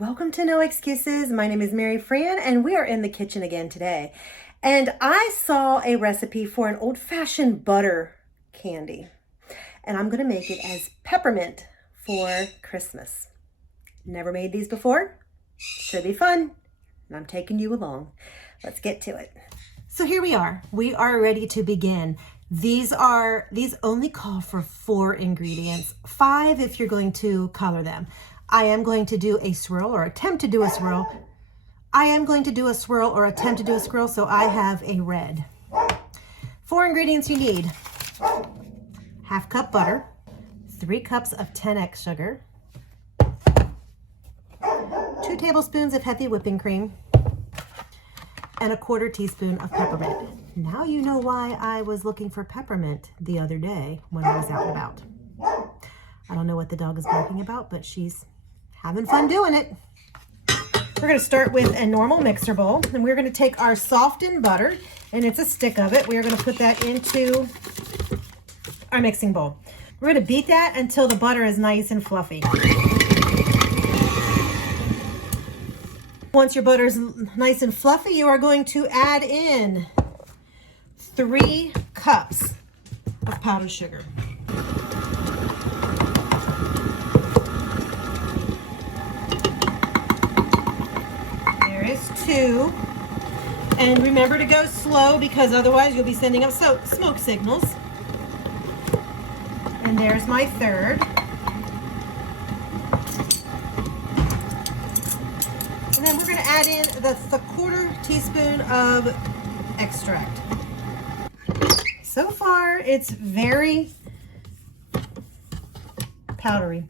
Welcome to No Excuses. My name is Mary Fran and we are in the kitchen again today. And I saw a recipe for an old-fashioned butter candy. And I'm going to make it as peppermint for Christmas. Never made these before. Should be fun. And I'm taking you along. Let's get to it. So here we are. We are ready to begin. These only call for 4 ingredients, 5 if you're going to color them. I am going to do a swirl or attempt to do a swirl. So I have a red. 4 ingredients you need. 1/2 cup butter, 3 cups of 10x sugar, 2 tablespoons of heavy whipping cream, and 1/4 teaspoon of peppermint. Now you know why I was looking for peppermint the other day when I was out and about. I don't know what the dog is barking about, but she's having fun doing it. We're going to start with a normal mixer bowl, and we're going to take our softened butter, and it's a stick of it. We are going to put that into our mixing bowl. We're going to beat that until the butter is nice and fluffy. Once your butter is nice and fluffy, you are going to add in 3 cups of powdered sugar. There is 2. And remember to go slow because otherwise you'll be sending up smoke signals. And there's my 3rd. And then we're going to add in the 1/4 teaspoon of extract. So far, it's very powdery.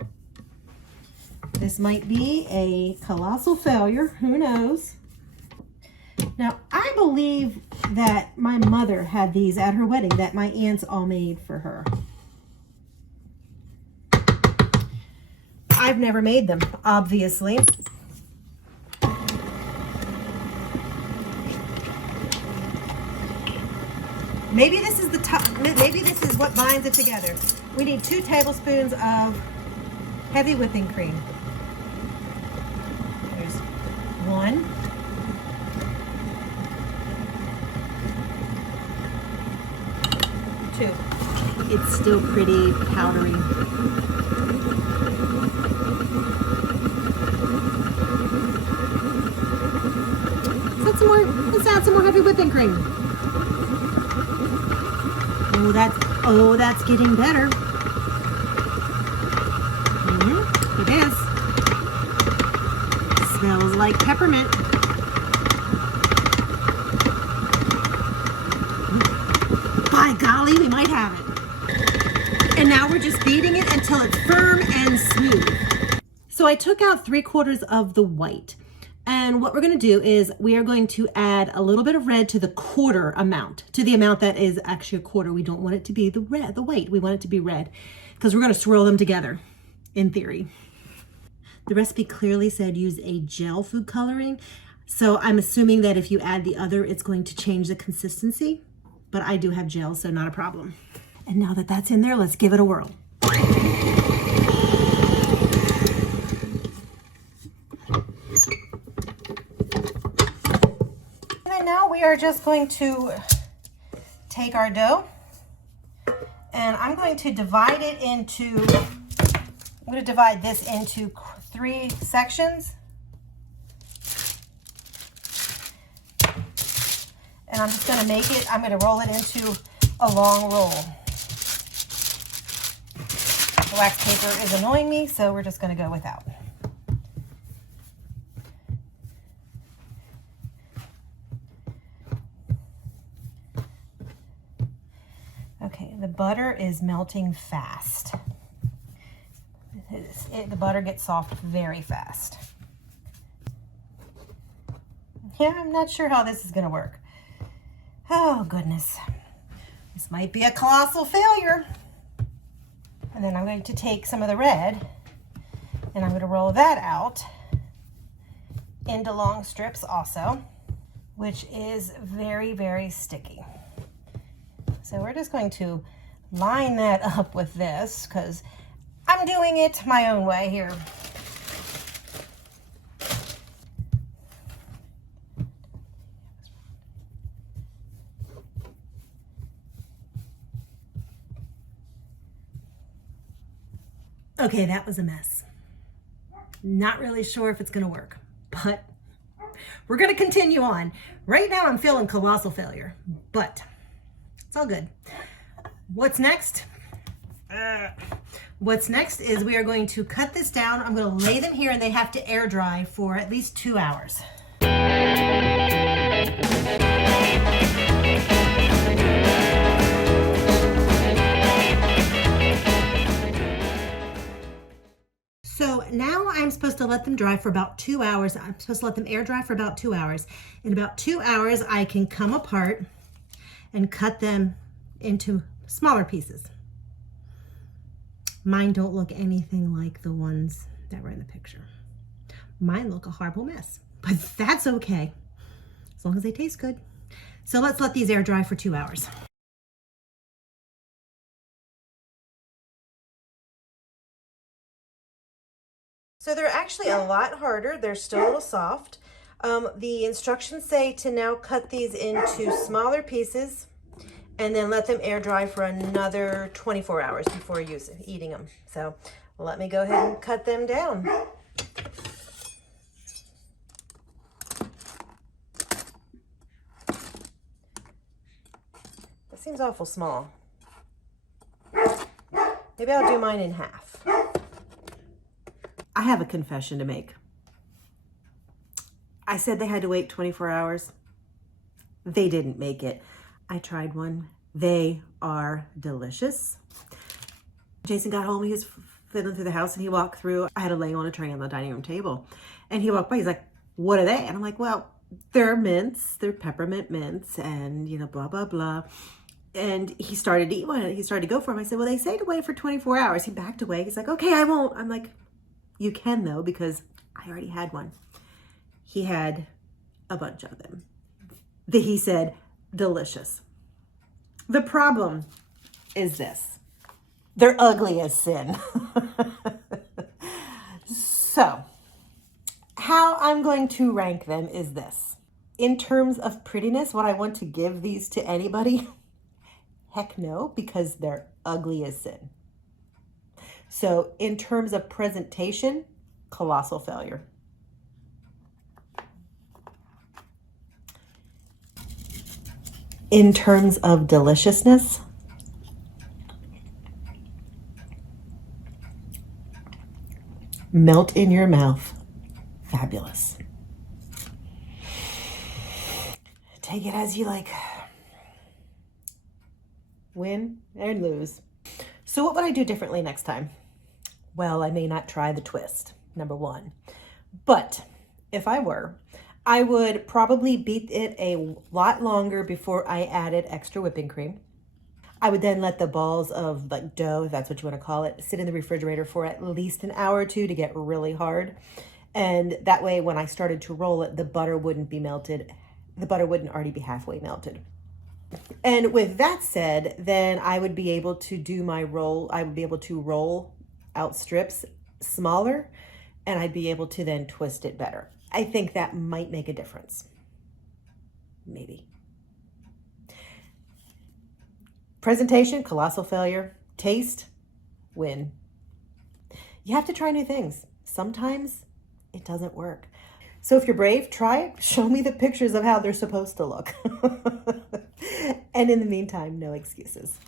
This might be a colossal failure. Who knows? Now, I believe that my mother had these at her wedding that my aunts all made for her. I've never made them, obviously. Maybe this is maybe this is what binds it together. We need 2 tablespoons of heavy whipping cream. There's 1. It's still pretty powdery. Let's add some more heavy whipping cream. Oh, that's getting better. It is. Smells like peppermint. By golly, we might have it. And now we're just beating it until it's firm and smooth. So I took out 3/4 of the white. And what we're going to do is we are going to add a little bit of red to the 1/4 amount, to the amount that is actually 1/4. We don't want it to be the white. We want it to be red because we're going to swirl them together in theory. The recipe clearly said use a gel food coloring. So I'm assuming that if you add the other, it's going to change the consistency. But I do have gel, so not a problem. And now that that's in there, let's give it a whirl. And now we are just going to take our dough and I'm going to divide this into 3 sections. And I'm just going to roll it into a long roll. The wax paper is annoying me, so we're just going to go without. Okay, the butter is melting fast. The butter gets soft very fast. Yeah, I'm not sure how this is going to work. Oh, goodness. This might be a colossal failure. And then I'm going to take some of the red and I'm going to roll that out into long strips also, which is very, very sticky. So we're just going to line that up with this because I'm doing it my own way here. Okay, that was a mess. Not really sure if it's gonna work, but we're gonna continue on. Right now I'm feeling colossal failure, but it's all good. What's next? What's next is we are going to cut this down. I'm going to lay them here and they have to air dry for at least 2 hours. So now I'm supposed to let them dry for about 2 hours. I'm supposed to let them air dry for about 2 hours. In about 2 hours, I can come apart and cut them into smaller pieces. Mine don't look anything like the ones that were in the picture. Mine look a horrible mess, but that's okay, as long as they taste good. So let's let these air dry for 2 hours. So they're actually a lot harder. They're still a little soft. The instructions say to now cut these into smaller pieces and then let them air dry for another 24 hours before eating them. So let me go ahead and cut them down. That seems awful small. Maybe I'll do mine in half. I have a confession to make. I said they had to wait 24 hours. They didn't make it. I tried one. They are delicious. Jason got home, he was fiddling through the house and he walked through. I had a lay on a tray on the dining room table. And he walked by, he's like, what are they? And I'm like, well, they're mints, they're peppermint mints and blah, blah, blah. And he started to eat one. He started to go for them. I said, well, they say to wait for 24 hours. He backed away. He's like, okay, I won't. I'm like, you can though, because I already had one. He had a bunch of them. He said, delicious. The problem is this. They're ugly as sin. So, how I'm going to rank them is this. In terms of prettiness, would I want to give these to anybody? Heck no, because they're ugly as sin. So, in terms of presentation, colossal failure. In terms of deliciousness, melt in your mouth, fabulous. Take it as you like. Win and lose. So what would I do differently next time? Well, I may not try the twist, number one. But if I were, I would probably beat it a lot longer before I added extra whipping cream. I would then let the balls of like dough, if that's what you want to call it, sit in the refrigerator for at least an hour or two to get really hard. And that way, when I started to roll it, the butter wouldn't be melted. The butter wouldn't already be halfway melted. And with that said, then I would be able to do my roll. I would be able to roll out strips smaller, and I'd be able to then twist it better. I think that might make a difference. Maybe. Presentation, colossal failure. Taste, win. You have to try new things. Sometimes it doesn't work. So if you're brave, try it. Show me the pictures of how they're supposed to look. And in the meantime, no excuses.